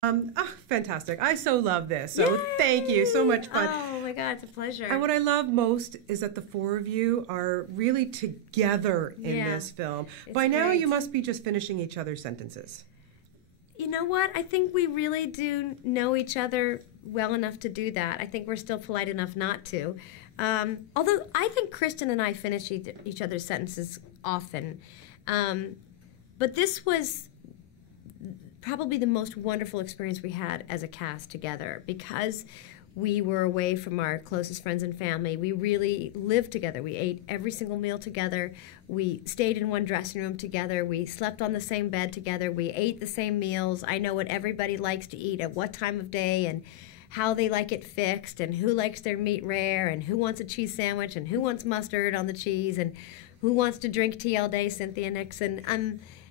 Fantastic. I so love this. So Yay! thank you. So much fun. Oh my God, it's a pleasure. And what I love most is that the four of you are really together in this film. By now, you must be just finishing each other's sentences. You know what? I think we really do know each other well enough to do that. I think we're still polite enough not to. Although I think Kristen and I finish each other's sentences often. But this was probably the most wonderful experience we had as a cast together because we were away from our closest friends and family. We really lived together. We ate every single meal together. We stayed in one dressing room together. We slept on the same bed together. We ate the same meals. I know what everybody likes to eat at what time of day and how they like it fixed and who likes their meat rare and who wants a cheese sandwich and who wants mustard on the cheese and who wants to drink tea all day, Cynthia Nixon.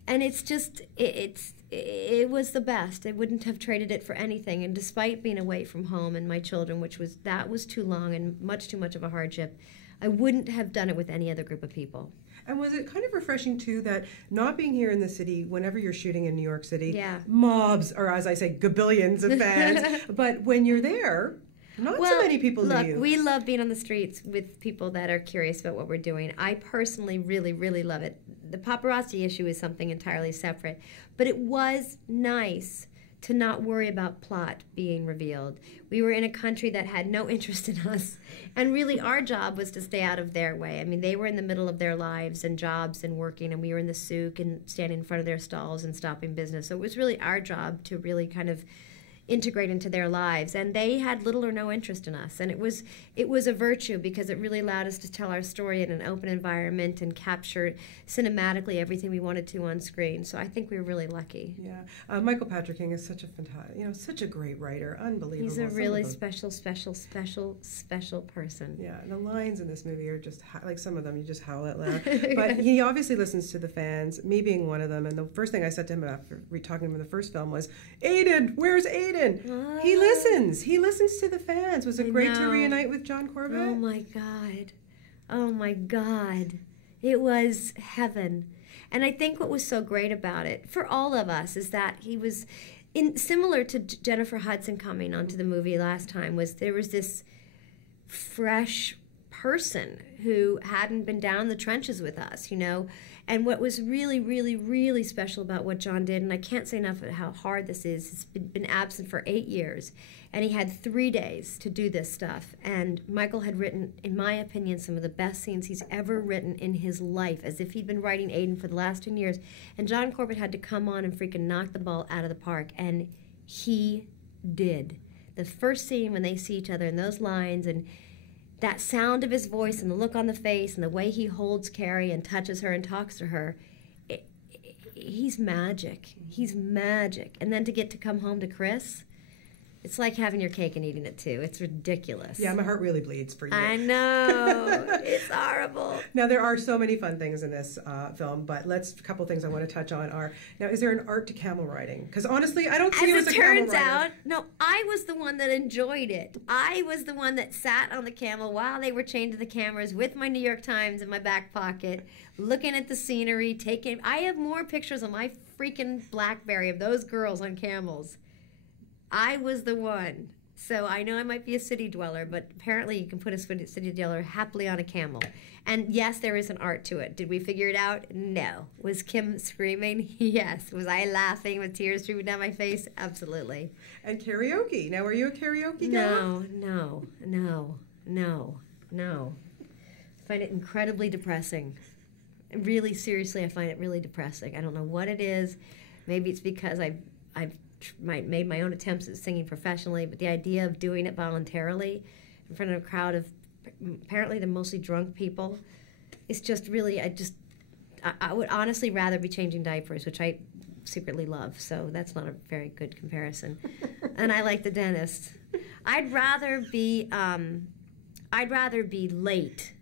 And it's just, it was the best. I wouldn't have traded it for anything. And despite being away from home and my children, that was too long and much too much of a hardship, I wouldn't have done it with any other group of people. And was it kind of refreshing, too, that not being here in the city, whenever you're shooting in New York City, mobs, or as I say, gabillions of fans, but when you're there, not so many people know you. Look, we love being on the streets with people that are curious about what we're doing. I personally really, really love it. The paparazzi issue is something entirely separate, but it was nice to not worry about plot being revealed. We were in a country that had no interest in us, and really our job was to stay out of their way. I mean, they were in the middle of their lives and jobs and working, and we were in the souk and standing in front of their stalls and stopping business. So it was really our job to really kind of integrate into their lives, and they had little or no interest in us, and it was a virtue because it really allowed us to tell our story in an open environment and capture cinematically everything we wanted to on screen. So I think we were really lucky. Yeah, Michael Patrick King is such a fantastic, such a great writer, unbelievable. He's a really special person. Yeah, the lines in this movie are just like some of them you just howl out loud. But he obviously listens to the fans, me being one of them. And the first thing I said to him after talking to him in the first film was, "Aidan, where's Aidan?" He listens. He listens to the fans. Was it great to reunite with John Corbett? Oh my God. Oh my God. It was heaven. And I think what was so great about it, for all of us, is that he was, similar to Jennifer Hudson coming onto the movie last time, there was this fresh person who hadn't been down the trenches with us, And what was really, really, really special about what John did, and I can't say enough of how hard this is, he's been absent for 8 years, and he had 3 days to do this stuff. And Michael had written, in my opinion, some of the best scenes he's ever written in his life, as if he'd been writing Aidan for the last 10 years. And John Corbett had to come on and freaking knock the ball out of the park, and he did. The first scene when they see each other and those lines, and that sound of his voice and the look on the face and the way he holds Carrie and touches her and talks to her, he's magic. He's magic. And then to get to come home to Chris, it's like having your cake and eating it too. It's ridiculous. Yeah, my heart really bleeds for you. I know. It's horrible. Now, there are so many fun things in this film, but a couple things I want to touch on are, now, is there an art to camel riding? Because honestly, I don't see you as a camel rider. As it turns out, no, I was the one that enjoyed it. I was the one that sat on the camel while they were chained to the cameras with my New York Times in my back pocket, looking at the scenery, I have more pictures on my freaking BlackBerry of those girls on camels. I was the one. So I know I might be a city dweller, but apparently you can put a city dweller happily on a camel. And yes, there is an art to it. Did we figure it out? No. Was Kim screaming? Yes. Was I laughing with tears streaming down my face? Absolutely. And karaoke. Now, are you a karaoke girl? No. I find it incredibly depressing. Really, seriously, I find it really depressing. I don't know what it is. Maybe it's because I've made my own attempts at singing professionally, but the idea of doing it voluntarily in front of a crowd of apparently they're mostly drunk people, it's just really, I would honestly rather be changing diapers, which I secretly love, so that's not a very good comparison. And I like the dentist. I'd rather be late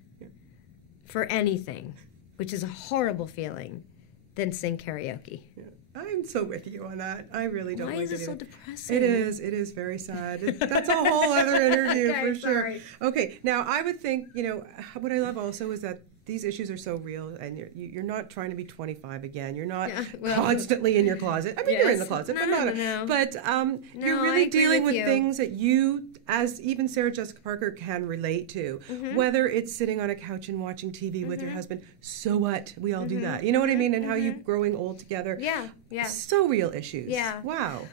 for anything, which is a horrible feeling, than sing karaoke. Yeah. I'm so with you on that. I really don't like it. Why is it so depressing? It is very sad. That's a whole other interview for sure. Sorry. Okay, now I would think, what I love also is that these issues are so real, and you're not trying to be 25 again. You're not well, constantly in your closet. I mean, you're in the closet, but not. No. But you're really dealing with things that you, as even Sarah Jessica Parker, can relate to. Whether it's sitting on a couch and watching TV with your husband, so what? We all do that. You know what I mean? And how you growing old together. Yeah. So real issues. Yeah. Wow.